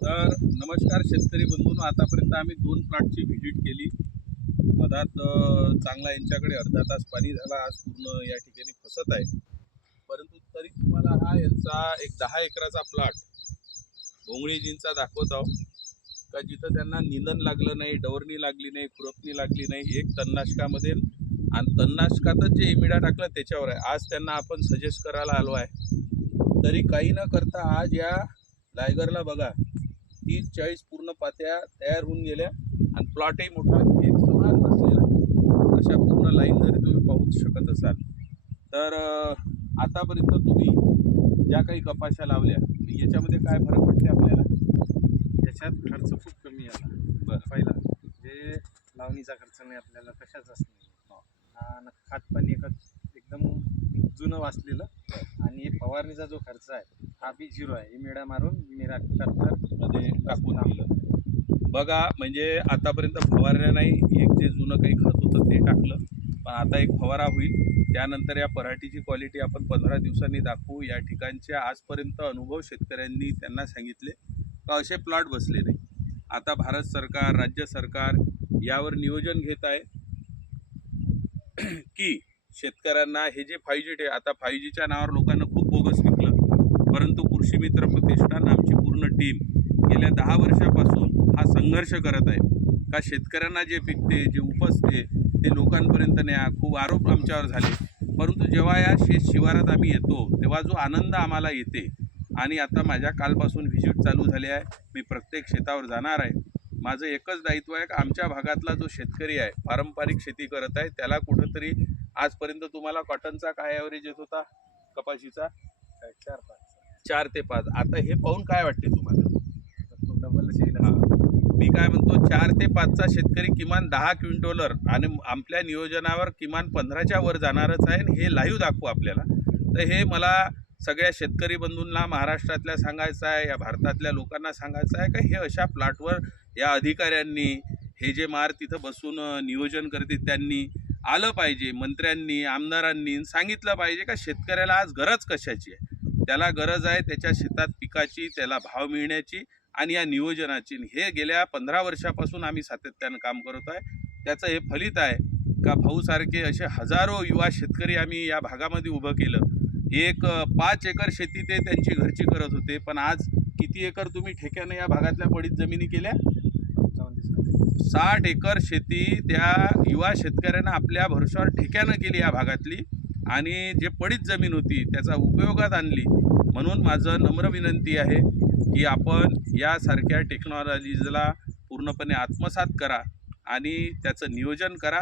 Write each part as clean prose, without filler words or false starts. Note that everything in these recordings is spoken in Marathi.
तर नमस्कार शेतकरी बंधूंनो, आतापर्यंत आम्ही 2 प्लॉटची व्हिजिट केली. मधात चांगला यांच्याकडे अर्धा तास पाणी झाला. आज पूर्ण या ठिकाणी फसत आहे. परंतु तरी तुम्हाला हा यांचा एक 10 एकराचा प्लॉट भोंगळीजींचा दाखवत आहोत का जिथं त्यांना निंदन लागलं नाही, डवरणी लागली नाही, खुरपणी लागली नाही. एक तणनाशकामध्ये आणि तणनाशकातच जे इमिडा टाकलं त्याच्यावर आहे. आज त्यांना आपण सजेस्ट करायला आलो आहे. तरी काही न करता आज या लायगरला बघा 30-40 पूर्ण पात्या तयार होऊन गेल्या आणि प्लॉटही मोठा एक समान बसलेला आहे. अशा पूर्ण लाईन जरी तुम्ही पाहू शकत असाल तर आतापर्यंत तुम्ही ज्या काही कपाशा लावल्या याच्यामध्ये काय फरक पडते आपल्याला? त्याच्यात खर्च खूप कमी आला. बरं. पहिला जे लावणीचा खर्च नाही आपल्याला कशाचाच नाही. आणि खत पण एकदम जुनं वाचलेलं आणि फवारणीचा जो खर्च आहे हा बी झिरो आहे. मेडा मारून मेरा मध्ये टाकून दिलं. बघा म्हणजे आतापर्यंत फवारण्या नाही, एक जे जुनं काही खत होतं ते टाकलं, पण आता एक फवारा होईल. त्यानंतर या पराठीची क्वालिटी आपण 15 दिवसांनी दाखवू. या ठिकाणचे आजपर्यंत अनुभव शेतकऱ्यांनी त्यांना सांगितले का असे प्लॉट बसले नाही. आता भारत सरकार, राज्य सरकार यावर नियोजन घेत आहे की शेतकऱ्यांना हे जे 5G आता 5Gच्या नावावर लोकांना खूप बोगस विकलं, परंतु कृषी मित्र प्रतिष्ठान आमची पूर्ण टीम गेल्या 10 वर्षापासून हा संघर्ष करत आहे का शेतकऱ्यांना जे पिकते, जे उपजते ते लोकांपर्यंत न्या. खूप आरोप आमच्यावर झाले, परंतु जेव्हा या शेत शिवारात आम्ही येतो तेव्हा जो आनंद आम्हाला येते. आणि आता माझ्या कालपासून व्हिजिट चालू झाली आहे. मी प्रत्येक शेतावर जाणार आहे. माझं एकच दायित्व आहे की आमच्या भागातला जो शेतकरी आहे, पारंपरिक शेती करत आहे, त्याला कुठंतरी आजपर्यंत तुम्हाला कॉटनचा काय ॲव्हरेज येत होता कपाशीचा? 4 ते 5. आता हे पाहून काय वाटते तुम्हाला? Double shell. मी काय म्हणतो 4 ते 5चा शेतकरी किमान 10 क्विंटलर आणि आपल्या नियोजनावर किमान 15च्या वर जाणारच आहे. आणि हे लाईव्ह दाखवू आपल्याला. तर हे मला सगळ्या शेतकरी बंधूंना महाराष्ट्रातल्या सांगायचं आहे, या भारतातल्या लोकांना सांगायचं आहे का हे अशा प्लॉटवर या अधिकाऱ्यांनी हे जे मार तिथं बसून नियोजन करते त्यांनी आलं पाहिजे. मंत्र्यांनी, आमदारांनी सांगितलं पाहिजे का शेतकऱ्याला आज गरज कशाची आहे. त्याला गरज आहे त्याच्या शेतात पिकाची, त्याला भाव मिळण्याची आणि या नियोजनाची. हे गेल्या 15 वर्षापासून आम्ही सातत्यानं काम करत आहे. त्याचं हे फलित आहे का भाऊसारखे असे हजारो युवा शेतकरी आम्ही या भागामध्ये उभं केलं. 5 एकर शेती ते त्यांची घरची करत होते, पण आज किती एकर तुम्ही ठेक्यानं या भागातल्या पडीत जमिनी केल्या? 60 एकर शेती त्या युवा शेतकऱ्यांना आपल्या भरोश्यावर ठेक्यानं केली या भागातली आणि जे पडीत जमीन होती त्याचा उपयोगात आणली. म्हणून माझं नम्र विनंती आहे की आपण यासारख्या टेक्नॉलॉजीजला पूर्णपणे आत्मसात करा आणि त्याचं नियोजन करा.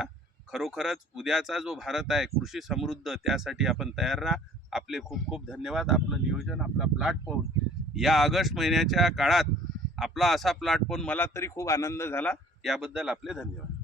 खरोखरच उद्याचा जो भारत आहे कृषी समृद्ध, त्यासाठी आपण तयार राहा. आपले खूप खूप धन्यवाद. आपलं नियोजन, आपला प्लॉट पाहून या ऑगस्ट महिन्याच्या काळात आपला असा प्लॉट पाहून मला तरी खूप आनंद झाला. याबद्दल आपले धन्यवाद.